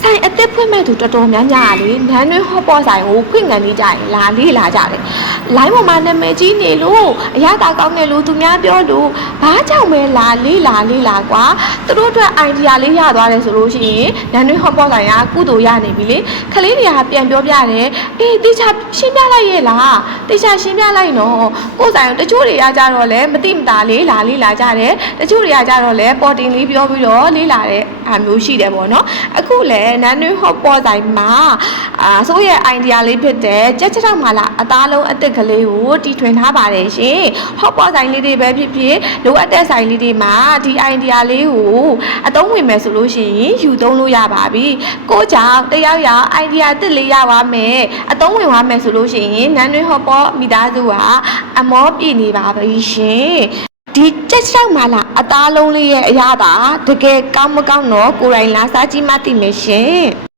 ဆိုင်အသက်ဖွင့်မဲ့သူတော်တော်များများလေနန်းတွင်းဟော့ပေါ်ဆိုင်ကိုဖွင့်ကန်နေကြရင်လာလေးလာကြတယ်လိုင်းပေါ်မှာနာမည်ကြီးနေလို့အရသာကောင်းနေလို့သူများပြောလို့ဘာကြောင့်ပဲလာလေးလာကွာသူတို့အတွက် idea လေးရသွားတယ်ဆိုလို့ရှိရင်နန်းတွင်းဟော့ပေါ်ဆိုင်ကကုသိုလ်ရနေပြီလေခလေးတွေကပြန်ပြောပြတယ်အေးတိကျရှင်းပြလိုက်ရဲ့လားတိကျရှင်းပြလိုက်နော်ကိုယ်ဆိုင်တချို့တွေကကြတော့လေမတိမတာလေးလာကြတယ်တချို့တွေကကြတော့လေပေါ်တင်လေးပြောပြီးတော့လေးလာတဲ့အားမျိုးရှိတယ်ပေါ့နော်အခုလေနန်းတွင်းဟော့ပေါ်ဆိုင်မှာဆိုရဲ့ idea လေးဖြစ်တဲ့ကြက်ချောက်မှာလားအသားလုံးအသစ်ကလေးကိုတီထွင်ထားပါတယ်ရှင်ဟော့ပေါ်ဆိုင်လေးတွေပဲဖြစ်ဖြစ်လိုအပ်တဲ့ဆိုင်လေးတွေမှာဒီ idea လေးကိုအသုံးဝင်မယ်ဆိုလို့ရှိရင်ယူသုံးလို့ရပါပြီကိုကြောင့်တယောက်ယောက် idea အသစ်လေးရပါမယ်အသုံးဝင်သွားမယ်ဆိုလို့ရှိရင်နန်းတွင်းဟော့ပေါ်မိသားစုကအမောပြည့်နေပါပြီရှင်ဒီကြက်ချောက်မှာလားအသားလုံးလေးရဲ့အရာသာတကယ်ကောင်းမကောင်းတော့ကိုယ်တိုင်လာစားကြည့်မှသိမယ်ရှင်